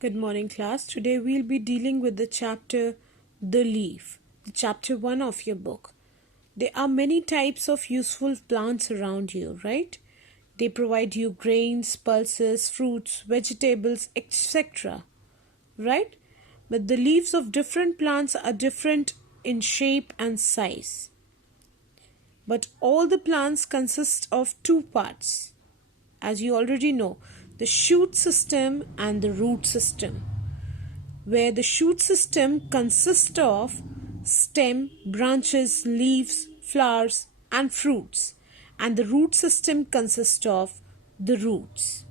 Good morning, class. Today we'll be dealing with the chapter The Leaf, the chapter 1 of your book. There are many types of useful plants around you, right? They provide you grains, pulses, fruits, vegetables, etc., right? But the leaves of different plants are different in shape and size. But all the plants consist of two parts, as you already know, the shoot system and the root system, where the shoot system consists of stem, branches, leaves, flowers, and fruits, and the root system consists of the roots.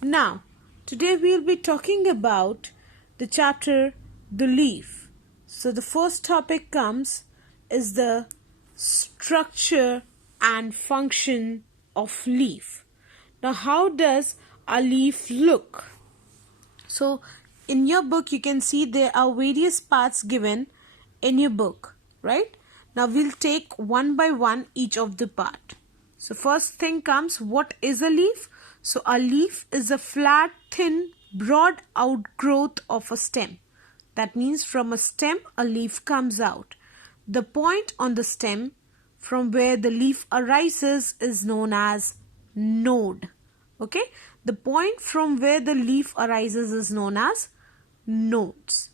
Now, today we'll be talking about the chapter The Leaf. So the first topic comes is the structure and function of leaf. Now, how does a leaf look? So, in your book, you can see there are various parts given in your book, right? Now, we'll take one by one each of the part. So, first thing comes, what is a leaf? So, a leaf is a flat, thin, broad outgrowth of a stem. That means from a stem, a leaf comes out. The point on the stem from where the leaf arises is known as node. Okay, the point from where the leaf arises is known as nodes.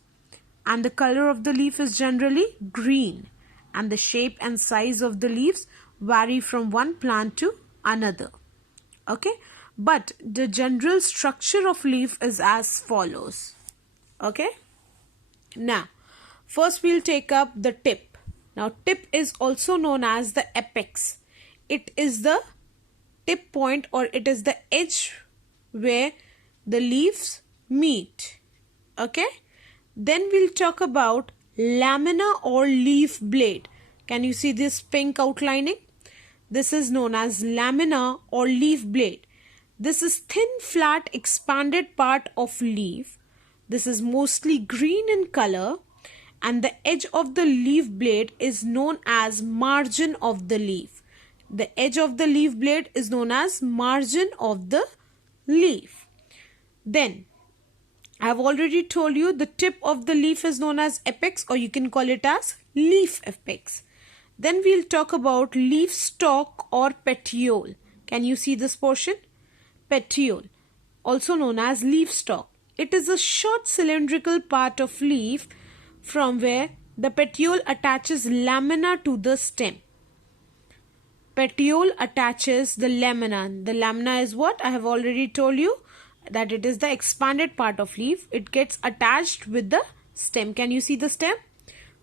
And the color of the leaf is generally green. And the shape and size of the leaves vary from one plant to another. Okay, but the general structure of leaf is as follows. Okay, now first we'll take up the tip. Now tip is also known as the apex. It is the tip point, or it is the edge where the leaves meet. Okay, then we'll talk about lamina or leaf blade. Can you see this pink outlining? This is known as lamina or leaf blade. This is thin, flat, expanded part of leaf. This is mostly green in color, and the edge of the leaf blade is known as margin of the leaf. The edge of the leaf blade is known as margin of the leaf. Then, I have already told you the tip of the leaf is known as apex, or you can call it as leaf apex. Then we'll talk about leaf stalk or petiole. Can you see this portion? Petiole, also known as leaf stalk. It is a short cylindrical part of leaf from where the petiole attaches lamina to the stem. Petiole attaches the lamina. The lamina is what? I have already told you that it is the expanded part of leaf. It gets attached with the stem. Can you see the stem?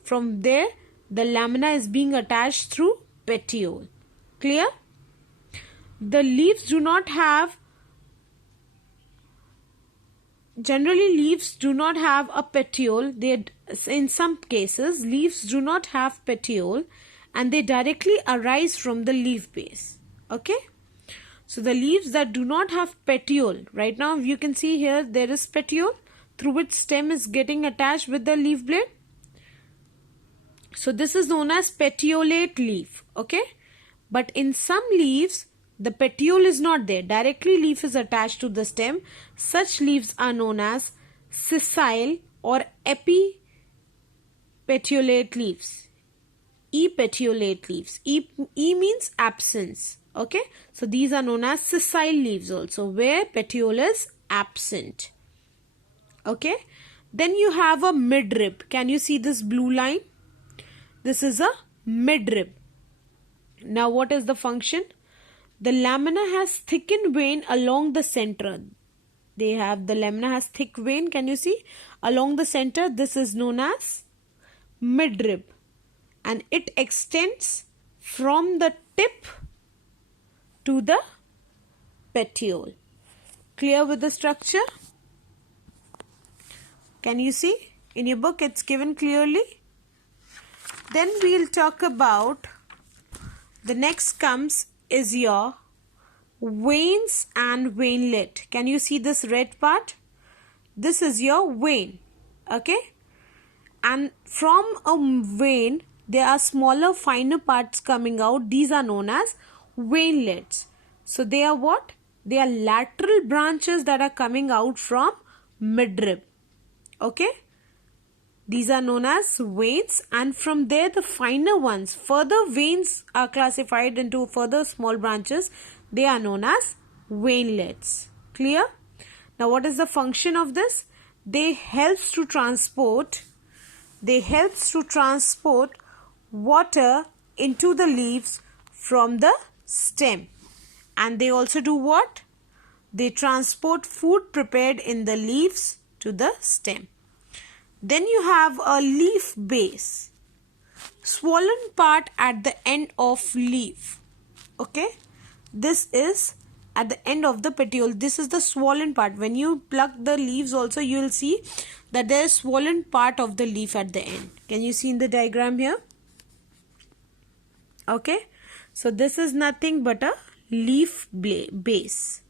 From there, the lamina is being attached through petiole. Clear? The leaves do not have, generally leaves do not have a petiole. In some cases, leaves do not have petiole, and they directly arise from the leaf base. Okay, so the leaves that do not have petiole, right now you can see here there is petiole through which stem is getting attached with the leaf blade. So this is known as petiolate leaf. Okay, but in some leaves the petiole is not there, directly leaf is attached to the stem. Such leaves are known as sessile or epipetiolate leaves. Epetiolate leaves. E means absence. Okay, so these are known as sessile leaves also, where petiole is absent. Okay, then you have a midrib. Can you see this blue line? This is a midrib. Now what is the function? The lamina has thickened vein along the center. The lamina has thick vein. Can you see? Along the center, this is known as midrib. And it extends from the tip to the petiole. Clear with the structure? Can you see? In your book it's given clearly. Then we'll talk about, the next comes is your veins and veinlet. Can you see this red part? This is your vein. Okay? And from a vein, there are smaller, finer parts coming out. These are known as veinlets. So they are what? They are lateral branches that are coming out from midrib. Okay, these are known as veins, and from there the finer ones, further veins are classified into further small branches. They are known as veinlets. Clear? Now what is the function of this? They helps to transport water into the leaves from the stem. And they also do what? They transport food prepared in the leaves to the stem. Then you have a leaf base, swollen part at the end of leaf. Okay, this is at the end of the petiole. This is the swollen part. When you pluck the leaves also, you will see that there is swollen part of the leaf at the end. Can you see in the diagram here? Okay, so this is nothing but a leaf base.